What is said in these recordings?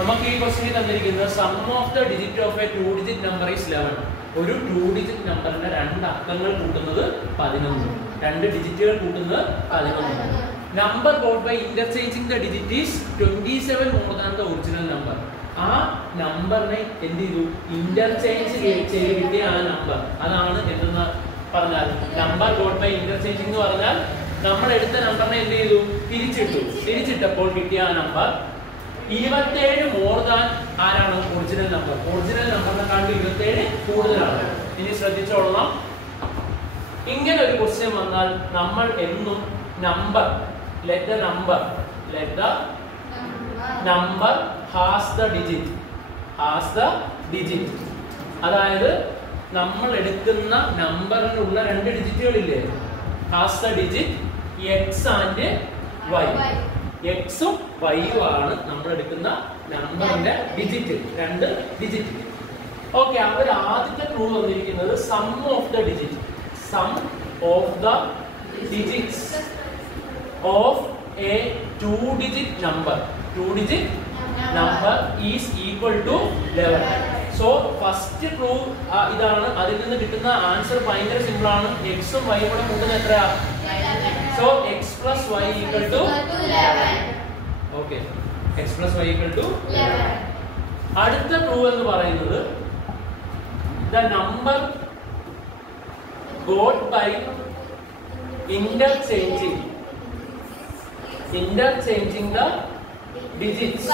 നമുക്ക് ഈ ക്വസ്റ്റ്യൻ തന്നിരിക്കുന്നത് sum of the digit of a 2 digit number is 11. ഒരു 2 ഡിജിറ്റ് നമ്പറിന്റെ രണ്ട് അക്കങ്ങൾ കൂട്ടുന്നത് 11. രണ്ട് ഡിജിറ്റുകൾ കൂട്ടുന്നത് 11. Number got by interchanging the digit is 27 more than the original number. ആ നമ്പറിനെ എന്ത് ചെയ്തു? ഇന്റർചേഞ്ച് ചെയ്ത് കിട്ടിയ ആ നമ്പർ അതാണ് എന്തെന്ന് പറഞ്ഞാൽ നമ്പർ ഗോട്ട് ബൈ ഇന്റർചേഞ്ചിങ് എന്ന് പറഞ്ഞാൽ നമ്മൾ എടുത്ത നമ്പറിനെ എന്ത് ചെയ്തു? തിരിച്ചിട്ടു. തിരിച്ചിട്ടപ്പോൾ കിട്ടിയ ആ നമ്പർ 27 മോർ ദാൻ ആരാണ്? Original number. ഒറിജിനൽ നമ്പറിനെക്കാളും 27 കൂടുതലാണ്. ഇനി ശ്രദ്ധിച്ചോളണം, ഇങ്ങനെ ഒരു ക്വസ്റ്റ്യൻ വന്നാൽ നമ്മൾ എന്നും number let the number has the digit. അതായത് നമ്മൾ എടുക്കുന്ന നമ്പറിനുള്ള രണ്ട് ഡിജിറ്റുകളില്ലേ, has the digit x and y. എക്സും വൈയും ആണ് നമ്മൾ എടുക്കുന്ന നമ്പറിന്റെ ഡിജിറ്റ്, രണ്ട് ഡിജിറ്റ്. ഓക്കെ, അവർ ആദ്യത്തെ ക്ലൂ വന്നിരിക്കുന്നത് sum of the digit. Sum of the digits of a 2 digit number. 2 digit number is equal to 11. So first clue ഇതാണ്. അതിൽ നിന്ന് കിട്ടുന്ന ആൻസർ ഭയങ്കര സിമ്പിൾ ആണ്. എക്സും വൈയും കൂടെ കൂട്ടുന്നത് എത്രയാ? So x plus y equal to 11. Okay, x plus y equal to 11. അടുത്ത ക്ലൂ എന്ന് പറയുന്നത് the number got by interchanging the digits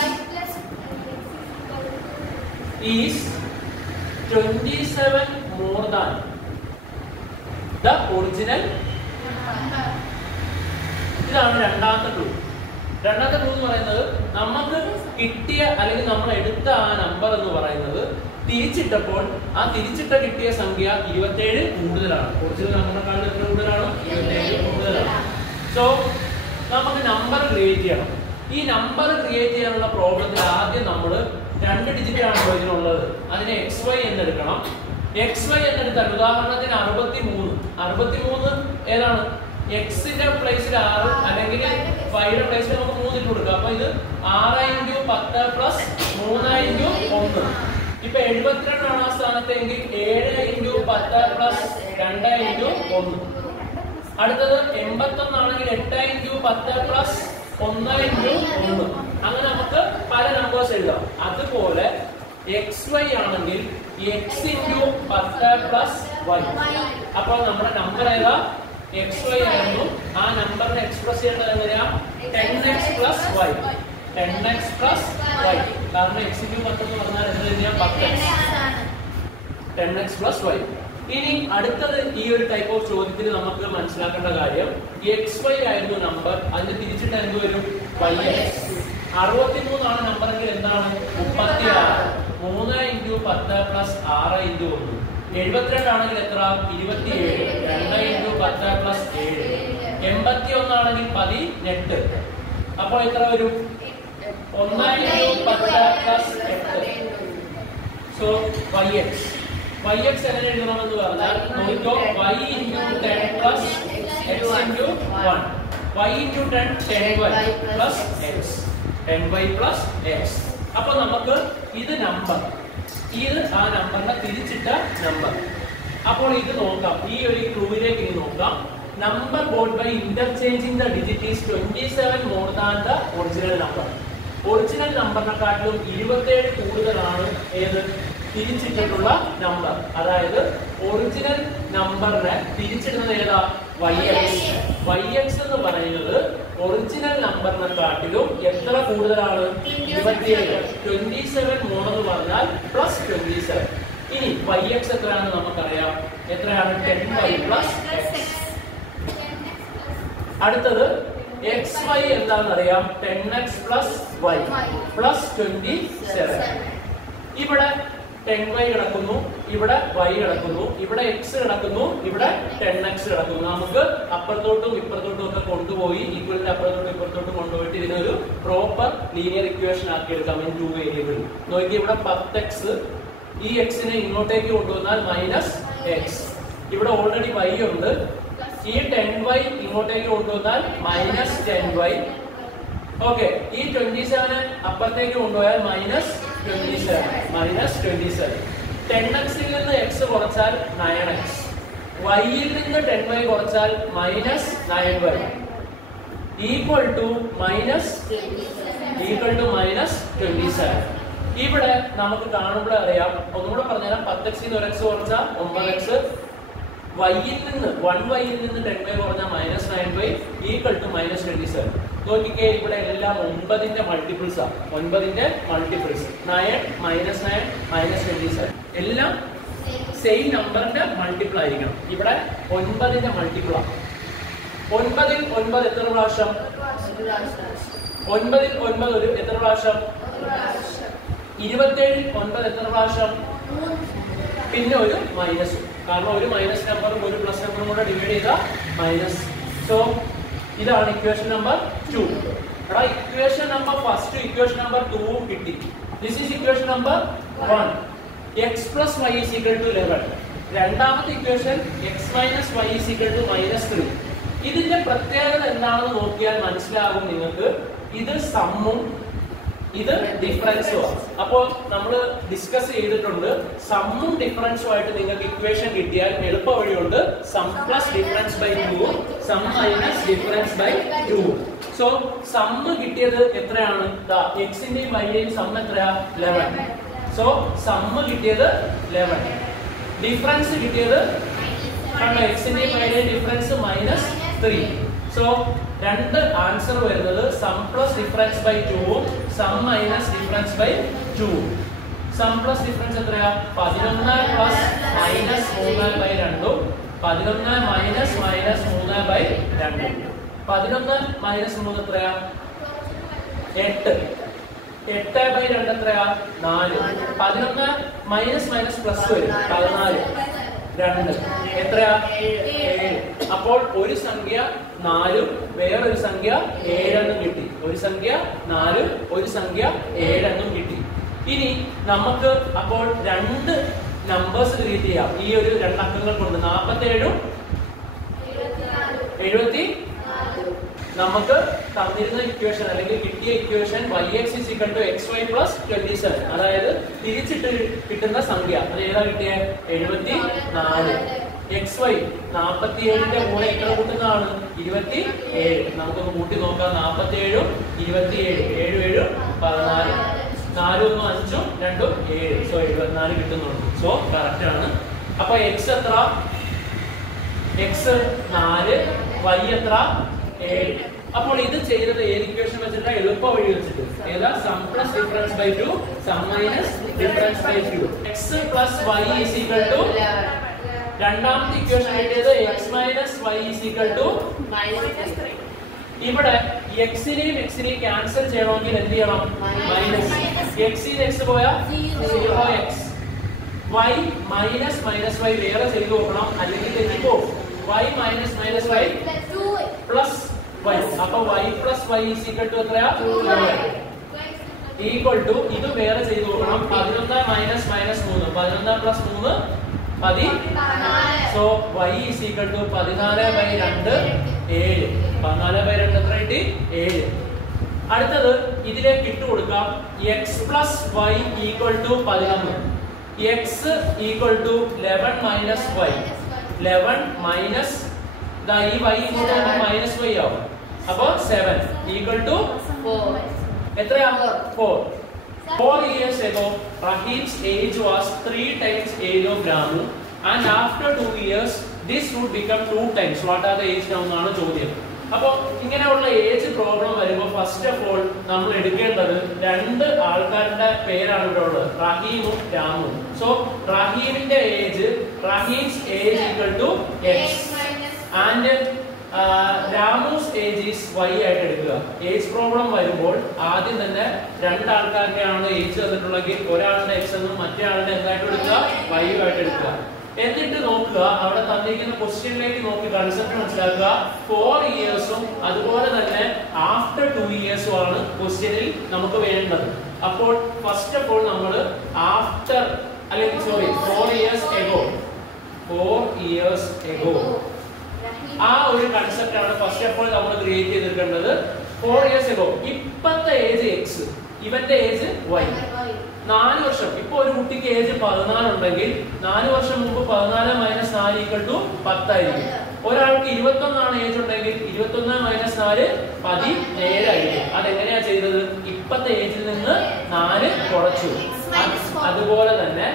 is 27 more than the original. ഇതാണ് രണ്ടാമത്തെ ക്ലൂ. രണ്ടാമത്തെ ക്ലൂ എന്ന് പറയുന്നത് നമുക്ക് കിട്ടിയ അല്ലെങ്കിൽ നമ്മൾ എടുത്ത ആ നമ്പർ എന്ന് പറയുന്നത് തിരിച്ചിട്ടപ്പോൾ ആ തിരിച്ചിട്ട കിട്ടിയ സംഖ്യ 27 കൂടുതലാണ്. ഒറിജിനൽ നമ്പറിനെക്കാളും എത്ര കൂടുതലാണ്? 27 കൂടുതലാണ്. സോ നമുക്ക് നമ്പർ ക്രിയേറ്റ് ചെയ്യണം. ഈ നമ്പർ ക്രിയേറ്റ് ചെയ്യാനുള്ള പ്രോബ്ലത്തിൽ ആദ്യം നമ്മൾ രണ്ട് ഡിജിറ്റ് ആണ് ഇതിനുള്ളത്. അതിനെ XY എന്നെടുക്കണം. XY എന്നെടുത്താൽ ഉദാഹരണത്തിന് 63 ഏതാണ്? എക്സിന്റെ പ്ലേസിൽ 6 അല്ലെങ്കിൽ വൈയുടെ പ്ലേസിൽ നമുക്ക് 3 ഇട്ട് കൊടുക്കാം. അപ്പൊ ഇത് 6 × 10 പ്ലസ് 3 × 1. ഇപ്പൊ 72 ആണ് ആ സ്ഥാനത്തെങ്കിൽ 7 × 10 പ്ലസ് 2 × 1. അടുത്തത് 81 ആണെങ്കിൽ 8 × 10 പ്ലസ് 1 × 1. അങ്ങനെ നമുക്ക് പല നമ്പേഴ്സ് എഴുതാം. അതുപോലെ XY ആണെങ്കിൽ x × 10 പ്ലസ് y. അപ്പോൾ നമ്മുടെ നമ്പർ ഏതാ? XY ആയിരുന്നു. ആ നമ്പറിനെ എക്സ്പ്രസ് ചെയ്യേണ്ടത് എങ്ങനെയാ? 10x plus y. 10x plus y. കാരണം x × 10 എന്ന് പറഞ്ഞാൽ എന്ത് തന്നെയാ? 10x. 10x plus y. ഇനി അടുത്തത് ഈ ഒരു ടൈപ്പ് ഓഫ് ചോദ്യത്തിൽ നമുക്ക് മനസ്സിലാക്കേണ്ട കാര്യം XY ആയിരുന്നു നമ്പർ, അതിന് തിരിച്ചിട്ട് എന്ത് വരും? YX. 63 ആണ് നമ്പർ എങ്കിൽ എന്താണ്? 36. 3 × 10 പ്ലസ് 6 × 1. 72 ആണെങ്കിൽ എത്ര? 27. 2 × 10 പ്ലസ് 7. 81 ആണെങ്കിൽ 18. അപ്പോൾ എത്ര വരും? 1 × 10 പ്ലസ് 8. So YX. YX എങ്ങനെ എഴുതണമെന്ന് പറഞ്ഞാൽ നോക്കിക്കോ, y × 10 plus x × 1. y × 10 10y plus x. 10y plus x. അപ്പൊ നമുക്ക് ഇത് നമ്പർ, ഇത് ആ നമ്പറിനെ തിരിച്ചിട്ട നമ്പർ. അപ്പോൾ ഇത് നോക്കാം. ഈ ഒരു ക്ലൂവിലേക്ക് ഇനി നോക്കാം. Number got by interchanging the digit is 27 more than the original number. Original നമ്പറിനെക്കാട്ടിലും 27 കൂടുതലാണ് ഏത്? തിരിച്ചിട്ടുള്ള നമ്പർ. അതായത് ഒറിജിനൽ നമ്പറിനെ തിരിച്ചിടുന്നത് ഏതാ? YX. YX എന്ന് പറയുന്നത് ഒറിജിനൽ നമ്പറിനെക്കാട്ടിലും എത്ര കൂടുതലാണ്? 27. 27 മോർ എന്ന് പറഞ്ഞാൽ പ്ലസ് 27. ഇനി YX എത്രയാണെന്ന് നമുക്കറിയാം. എത്രയാണ്? 10y plus x. അടുത്തത് XY എന്താണെന്ന് അറിയാം. 10x plus y plus 27. ഇവിടെ 10y കിടക്കുന്നു, ഇവിടെ y കിടക്കുന്നു, ഇവിടെ x കിടക്കുന്നു, ഇവിടെ 10x കിടക്കുന്നു. നമുക്ക് അപ്പുറത്തോട്ടും ഇപ്പുറത്തോട്ടും ഒക്കെ കൊണ്ടുപോയി ഈക്വലിന്റെ അപ്പുറത്തോട്ടും ഇപ്പുറത്തോട്ടും കൊണ്ടുപോയിട്ട് ഇതിനൊരു പ്രോപ്പർ ലീനിയർ ഇക്വേഷൻ ആക്കി എടുക്കാം ഇൻ 2 വേരിയബിൾ. നോക്കി, ഇവിടെ 10x, ഈ x-നെ ഇങ്ങോട്ടേക്ക് കൊണ്ടുവന്നാൽ -x. ഇവിടെ ഓൾറെഡി y ഉണ്ട്. ഈ 10y ഇങ്ങോട്ടേക്ക് കൊണ്ടുവന്നാൽ -10y. ഓക്കെ, ഈ 27 അപ്പുറത്തേക്ക് കൊണ്ടുപോയാൽ -27. 10x ൽ നിന്ന് x കുറച്ചാൽ 9x. y ൽ നിന്ന് 10y കുറച്ചാൽ -9y ഈക്വൽ ടു -27. ഇവിടെ നമുക്ക് കാണുമ്പോൾ അറിയാം, ഒന്നുകൂടെ പറഞ്ഞുതരാം. 10x ൽ നിന്ന് 1x കുറച്ചാൽ 9x. y ൽ നിന്ന് 1y ൽ നിന്ന് 10y കുറഞ്ഞാൽ -9y ഈക്വൽ ടു -27. നോക്കിക്കേ, ഇവിടെ എല്ലാം 9ന്റെ മൾട്ടിപ്പിൾസ് ആണ്. 9ന്റെ മൾട്ടിപ്പിൾസ് 9 -9 -27 എല്ലാം സെയിം നമ്പറിന്റെ മൾട്ടിപ്പിൾ ആയിരിക്കണം. ഇവിടെ 9ന്റെ മൾട്ടിപ്പിൾ ആണ്. 9 ൽ 9 എത്ര പ്രാവശ്യം? 9 ൽ 9 എത്ര പ്രാവശ്യം? 27 ൽ 9 എത്ര പ്രാവശ്യം? പിന്നെ ഒരു മൈനസ്, കാരണം ഒരു മൈനസ് നമ്പറും ഒരു പ്ലസ് നമ്പറും കൂടെ ഡിവൈഡ് ചെയ്താൽ മൈനസ്. സോ ഇതാണ് equation number 2. Equation number first equation number 2 കിട്ടി. This is equation number 1. x plus y is equal to 11. രണ്ടാമത്തെ equation x minus y is equal to -3. ഇതിന്റെ പ്രത്യേകത എന്താണെന്ന് നോക്കിയാൽ മനസ്സിലാകും നിങ്ങൾക്ക്. ഇത് സമ്മും ഇത് ഡിഫറൻസും ആണ്. അപ്പോൾ നമ്മൾ ഡിസ്കസ് ചെയ്തിട്ടുണ്ട്, സമ്മും ഡിഫറൻസും ആയിട്ട് നിങ്ങൾക്ക് ഇക്വേഷൻ കിട്ടിയാൽ എളുപ്പ വഴിയുണ്ട്. Sum plus difference by 2, sum minus difference by 2. So sum കിട്ടിയത് എത്രയാണ്? എക്സിന്റെയും വൈയുടെയും സം എത്രയാ? 11. സോ സമ്മ് കിട്ടിയത് 11. ഡിഫറൻസ് കിട്ടിയത് എക്സിന്റെയും വൈയുടെയും ഡിഫറൻസ് -3. സോ രണ്ട് ആൻസർ വരുന്നത് sum plus difference by 2 sum minus difference by 2. Sum plus difference എത്രയാ? 11 plus minus 3 by 2, 11 minus minus 3 by 2. 11 minus 3 എത്രയാ? 8. 8 ബൈ 2 എത്രയാ? 4. 11 മൈനസ് മൈനസ് പ്ലസ് വരും, 14. 2 എത്രയാ? 7. അപ്പോൾ ഒരു സംഖ്യ 4 വേറൊരു സംഖ്യ 7 കിട്ടി. ഒരു സംഖ്യ 4 ഒരു സംഖ്യ 7 കിട്ടി. ഇനി നമുക്ക് അപ്പോൾ രണ്ട് നമ്പേഴ്സ് ക്രിയേറ്റ് ചെയ്യാം ഈ ഒരു രണ്ട് അക്കങ്ങൾ കൊണ്ട്. 47 74. നമുക്ക് തന്നിരുന്ന ഇക്വേഷൻ അല്ലെങ്കിൽ കിട്ടിയ equation yx is equal to xy plus 27, അതായത് തിരിച്ചിട്ട് കിട്ടുന്ന സംഖ്യ അത് ഏതാ കിട്ടിയ? 74. xy 47ന്റെ കൂടെ എത്ര കൂട്ടുന്നതാണ്? 27. നമുക്കൊന്ന് കൂട്ടി നോക്കാം. 47 27 7 7 14. 4 1 5 2 7. സോ 74 കിട്ടുന്നുണ്ട്. സോ കറക്റ്റ് ആണ്. അപ്പൊ x എത്ര? x 4, y എത്ര? 7. അപ്പോൾ ഇത് ചെയ്തത് ഏത് ഇക്വേഷൻ വെച്ചിട്ടാ? എളുപ്പ വഴി വെച്ചിട്ട്. ഏതാ? Sum plus difference by 2 sum minus difference by 2. x plus y is equal to രണ്ടാമത്തെ ഇക്വേഷൻ കിട്ടിയത് x minus y is equal to -3. ഇവിടെ x നെയും x നെയും ക്യാൻസൽ ചെയ്യണമെങ്കിൽ എന്ത് ചെയ്യണം? മൈനസ്. x ൽ x പോയാ 0x. y minus minus y വേറെ ചെയ്തു നോക്കണം, അല്ലെങ്കിൽ തെറ്റിപ്പോ. y minus minus y plus y. അപ്പൊ y plus y is equal to എത്രയാ? 2y. ഈക്വൽ ടു ഇത് വേറെ ചെയ്തു നോക്കണം. 11 minus minus 3 11 plus 3 14. So y is equal to 14 by 2 7. 14 by 2 എത്ര കിട്ടി? 7. അടുത്തത് ഇതിലേക്ക് ഇട്ട് കൊടുക്കാം. x plus y equal to 11. x equal to 11 minus y. 11 minus ഈ y ഇങ്ങോട്ട് മൈനസ് y ആവും. അപ്പൊ 7 ഈക്വൽ ടു 4. എത്രയാ? 4. 4 years ago, Rahim's age was 3 times age of Ramu, and after 2 years, this would become 2 times. What are the age now? എന്നാണ് ചോദ്യം. അപ്പോൾ ഇങ്ങനെയുള്ള age problem വരുമ്പോൾ ഫസ്റ്റ് ഓഫ് ഓൾ നമ്മൾ എടുക്കേണ്ടത് രണ്ട് ആൾക്കാരുടെ പേരാണ് ഇവിടെ ഉള്ളത്, റഹീമും രാമും. സോ റഹീമിന്റെ age, Rahim's age equal to x and Ramu's age is y ആയിട്ട് എടുക്കുക. ഏജ് പ്രോബ്ലം വരുമ്പോൾ ആദ്യം തന്നെ രണ്ടാൾക്കാരുടെയാണ് ഏജ് തന്നിട്ടുള്ളെങ്കിൽ ഒരാളുടെ x എന്നും മറ്റേ ആളുടെ എന്തായിട്ട് എടുക്കുക? y ആയിട്ട് എടുക്കുക. എന്നിട്ട് നോക്കുക, അവിടെ തന്നിരിക്കുന്ന ക്വസ്റ്റ്യനിലേക്ക് നോക്കി കൺസെപ്റ്റ് മനസ്സിലാക്കുക. 4 ഇയേഴ്സും അതുപോലെ തന്നെ ആഫ്റ്റർ 2 ഇയേഴ്സും ആണ് ക്വസ്റ്റ്യനിൽ നമുക്ക് വേണ്ടത്. അപ്പോൾ ഫസ്റ്റ് ഓഫ് ഓൾ നമ്മൾ ആഫ്റ്റർ അല്ലെങ്കിൽ സോറി 4 ഇയേഴ്സ് എഗോ ആ ഒരു കൺസെപ്റ്റ് ആണ് ഫസ്റ്റ് ഓഫ് ഓൾ നമ്മൾ ക്രിയേറ്റ് ചെയ്തിരിക്കേണ്ടത്. 4 years ago. ഇപ്പത്തെ ഏജ് എക്സ്, ഇവന്റെ ഏജ് വൈ. 4 വർഷം. ഇപ്പൊ ഒരു കുട്ടിക്ക് ഏജ് 14 ഉണ്ടെങ്കിൽ 4 വർഷം മുമ്പ് 14 മൈനസ് 4 ഈക്വൽ ടു 10 ആയിരിക്കും. ഒരാൾക്ക് 21 ആണ് ഏജ് ഉണ്ടെങ്കിൽ 21 മൈനസ് 4 17 ആയിരിക്കും. അതെങ്ങനെയാ ചെയ്തത്? ഇപ്പത്തെ ഏജിൽ നിന്ന് 4 കുറച്ചു. അതുപോലെ തന്നെ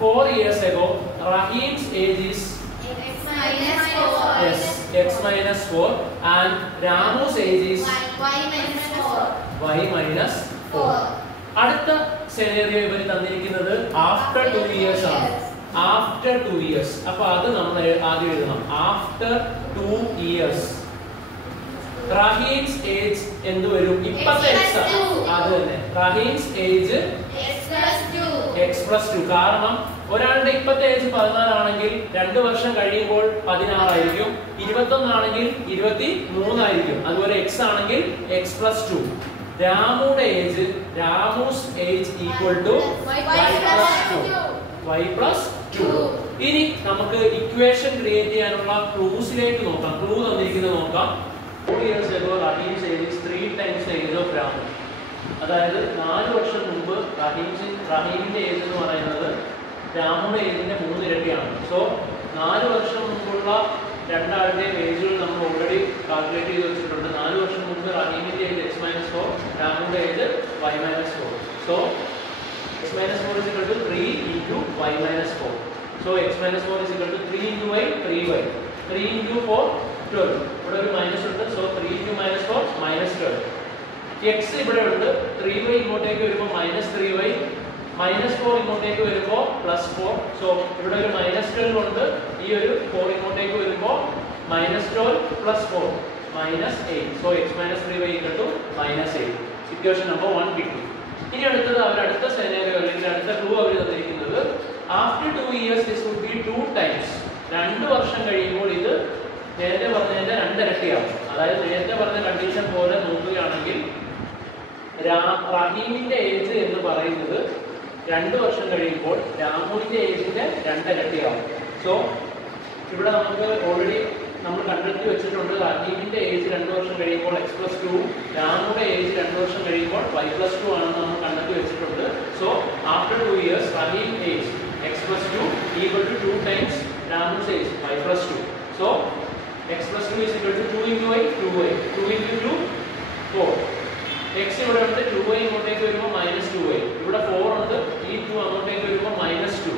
4 years ago Rahim's age is x minus 4 and Ramu's age is y minus 4. അടുത്ത സെനേറിയോ ഇവർ തന്നിരിക്കുന്നത് ആഫ്റ്റർ 2 years ആണ്. After 2 years. അപ്പൊ അത് നമ്മൾ ആദ്യം എഴുതണം. ആഫ്റ്റർ 2 years Rahim's age എന്ത് വരും? ഇപ്പത്തെ x അത് തന്നെ. Rahim's age x plus 2. കാരണം ഒരാളുടെ ഇപ്പത്തെ ഏജ് 14 ആണെങ്കിൽ 2 വർഷം കഴിയുമ്പോൾ 16 ആയിരിക്കും. 21 ആണെങ്കിൽ 23 ആയിരിക്കും. അതുപോലെ x ആണെങ്കിൽ x plus 2. രാമുടെ age, Ramu's age equal to y plus 2. ഇനി നമുക്ക് ഇക്വേഷൻ ക്രിയേറ്റ് ചെയ്യാനുള്ള ക്ലൂസിലേക്ക് നോക്കാം. ക്ലൂ തന്നിരിക്കുന്നത് നോക്കാം. 4 years ago Rahim's age is 3 times the age of Ramu. അതായത് 4 വർഷം മുമ്പ് റഹീമിന്റെ ഏജ് എന്ന് പറയുന്നത് രാമുടെ ഏജിന്റെ 3 ഇരട്ടിയാണ്. സോ 4 വർഷം മുമ്പുള്ള രണ്ടാളുടെയും ഏജുകൾ നമ്മൾ ഓൾറെഡി കാൽക്കുലേറ്റ് ചെയ്ത് വെച്ചിട്ടുണ്ട്. 4 വർഷം മുമ്പ് റഹീമിന്റെ ഏജ് x minus 4, രാമുടെ age y minus 4. So x minus 4 is equal to 3 into y minus 4. So x minus 4 is equal to 3 into y, 3y. 3 into 4, 12. ഇവിടെ ഒരു മൈനസ് ഉണ്ട്. So 3 into minus 4 minus 12. x ഇവിടെ ഉണ്ട്. 3y ഇങ്ങോട്ടേക്ക് വരുമ്പോൾ minus 3y, minus 4 ഇങ്ങോട്ടേക്ക് വരുമ്പോൾ plus 4. So ഇവിടെ ഒരു minus 12 ഉണ്ട്. ഈ ഒരു 4 ഇങ്ങോട്ടേക്ക് വരുമ്പോൾ minus 12 plus 4 minus 8. So x minus 3y equal to minus 8. Equation number 1 കിട്ടി. ഇനി അടുത്തത് അടുത്ത സെനേറിയോ അല്ലെങ്കിൽ അടുത്ത ക്ലൂ അവർ തന്നിരിക്കുന്നത് after 2 years this would be 2 times. 2 വർഷം കഴിയുമ്പോൾ ഇത് നേരത്തെ പറഞ്ഞതിന്റെ 2 ഇരട്ടിയാവും. അതായത് നേരത്തെ പറഞ്ഞ കണ്ടീഷൻ പോലെ നോക്കുകയാണെങ്കിൽ റഹീമിന്റെ ഏജ് എന്ന് പറയുന്നത് 2 വർഷം കഴിയുമ്പോൾ രാമുവിന്റെ ഏജിന്റെ 2 ഇരട്ടിയാവും. സോ ഇവിടെ നമുക്ക് ഓൾറെഡി നമ്മൾ കണ്ടെത്തി വെച്ചിട്ടുണ്ട്. റഹീമിന്റെ ഏജ് 2 വർഷം കഴിയുമ്പോൾ x plus 2, രാമുടെ ഏജ് 2 വർഷം കഴിയുമ്പോൾ y plus 2 ആണെന്ന് നമ്മൾ കണ്ടെത്തി വെച്ചിട്ടുണ്ട്. So after 2 years Rahim age x plus 2 equal to 2 times രാമു's age y plus 2. So x plus 2 is equal to 2 into y, 2y. 2 into 2, 4. x ഇവിടെ ഉണ്ട്. 2y ഇങ്ങോട്ടേക്ക് വരുമ്പോൾ minus 2y. ഇവിടെ 4 ഉണ്ട്. ഈ 2 അങ്ങോട്ടേക്ക് വരുമ്പോൾ minus 2.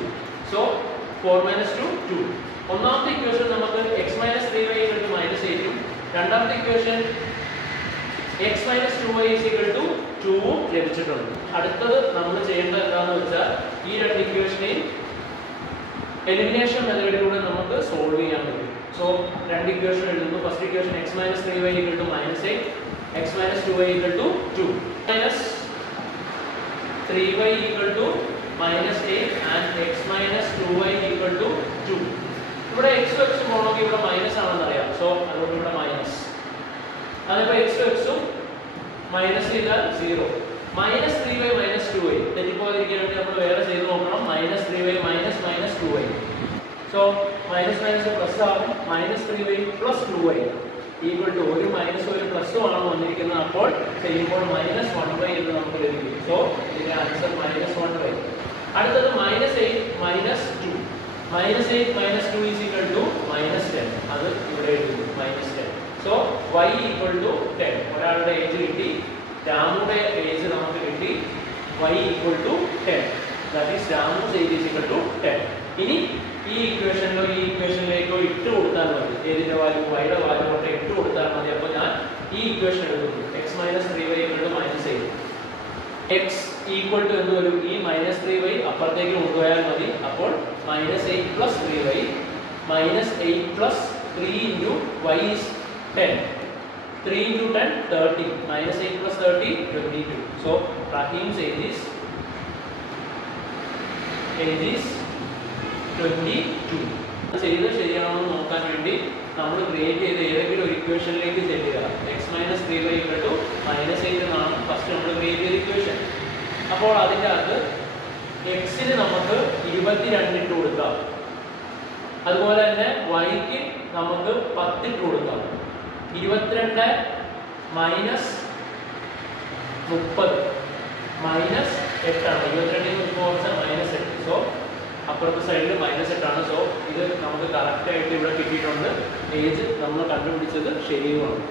So 4 minus 2, 2. ഒന്നാമത്തെ ഇക്വേഷൻ നമുക്ക് x minus 3y equal to minus 8 ഉം രണ്ടാമത്തെ equation x minus 2y is equal to 2 ഉം ലഭിച്ചിട്ടുണ്ട്. അടുത്തത് നമ്മൾ ചെയ്യേണ്ടത് എന്താണെന്ന് വെച്ചാൽ ഈ രണ്ട് ഇക്വേഷനെയും എലിമിനേഷൻ മെത്തേഡിലൂടെ നമുക്ക് സോൾവ് ചെയ്യാൻ പറ്റും. സോ രണ്ട് ഇക്വേഷൻ എഴുതുന്നു. First equation x minus 3y equal to minus 8, x minus 2y equal to 2, minus 3y equal to minus 8 and x minus 2y equal to 2. ഇവിടെ x to x പോകണമെങ്കിൽ ഇവിടെ minus ആണെന്ന് അറിയാം. So അതുകൊണ്ട് ഇവിടെ minus. അതിപ്പോൾ x to x ഉം minus ചെയ്താൽ 0. minus 3y minus 2y തെറ്റിപ്പോകാതിരിക്കാൻ വേണ്ടി നമ്മൾ വേറെ ചെയ്ത് നോക്കണം. minus 3y minus minus 2y. So minus minus plus ആകും. minus 3y plus 2y equal to ഒരു മൈനസ് ഒരു പ്ലസും ആണ് വന്നിരിക്കുന്നത്. അപ്പോൾ ചെയ്യുമ്പോൾ minus 1y എന്ന് നമുക്ക് ലഭിക്കും. സോ ഇതിന്റെ ആൻസർ minus 1y. അടുത്തത് minus 8 minus 2. minus 8 minus 2 is equal to minus 10. അത് ഇവിടെ എഴുതുന്നു minus 10. So y equal to 10. ഒരാളുടെ ഏജ് കിട്ടി, രാമുടെ ഏജ് നമുക്ക് കിട്ടി. y equal to 10. That is Ramu's age is equal to 10. ഇനി ഈ ഇക്വേഷനിലേക്കോ ഇട്ട് കൊടുത്താൽ മതി. ഏതിന്റെ വാല്യൂ y-യുടെ വാല്യൂ കൊണ്ട് ഇട്ട് കൊടുത്താൽ മതി. അപ്പോൾ ഞാൻ ഈ ഇക്വേഷൻ എടുക്കുന്നു. x minus 3y equal to minus 8. x equal to എന്ന് വരും. ഈ minus 3y അപ്പുറത്തേക്ക് കൊണ്ടുപോയാൽ മതി. അപ്പോൾ minus 8 plus 3y minus 8 plus 3 into y is 10. 3 into 10, 30. minus 8 plus 30, 22. So Rahim's age is 22. ചെയ്ത് ശരിയാണോ എന്ന് നോക്കാൻ വേണ്ടി നമ്മൾ ക്രിയേറ്റ് ചെയ്ത ഏതെങ്കിലും ഒരു ഇക്വേഷനിലേക്ക് ചെല്ലുക. x minus 3y equal to minus 8 എന്നാണ് ഫസ്റ്റ് നമ്മൾ ക്രിയേറ്റ് ചെയ്ത ഇക്വേഷൻ. അപ്പോൾ അതിൻ്റെ അകത്ത് എക്സിന് നമുക്ക് 22 ഇട്ട് കൊടുക്കാം. അതുപോലെ തന്നെ വൈക്ക് നമുക്ക് 10 ഇട്ട് കൊടുക്കാം. 22 മൈനസ് 30 മൈനസ് 8 ആണ്. 22 കുറച്ചാൽ -8. സോ അപ്പുറത്തെ സൈഡിൽ -8 ആണ്. സോ ഇത് നമുക്ക് കറക്റ്റ് ആയിട്ട് ഇവിടെ കിട്ടിയിട്ടുണ്ട്. ഏജ് നമ്മൾ കണ്ടുപിടിച്ചത് ശരിയുമാണ്.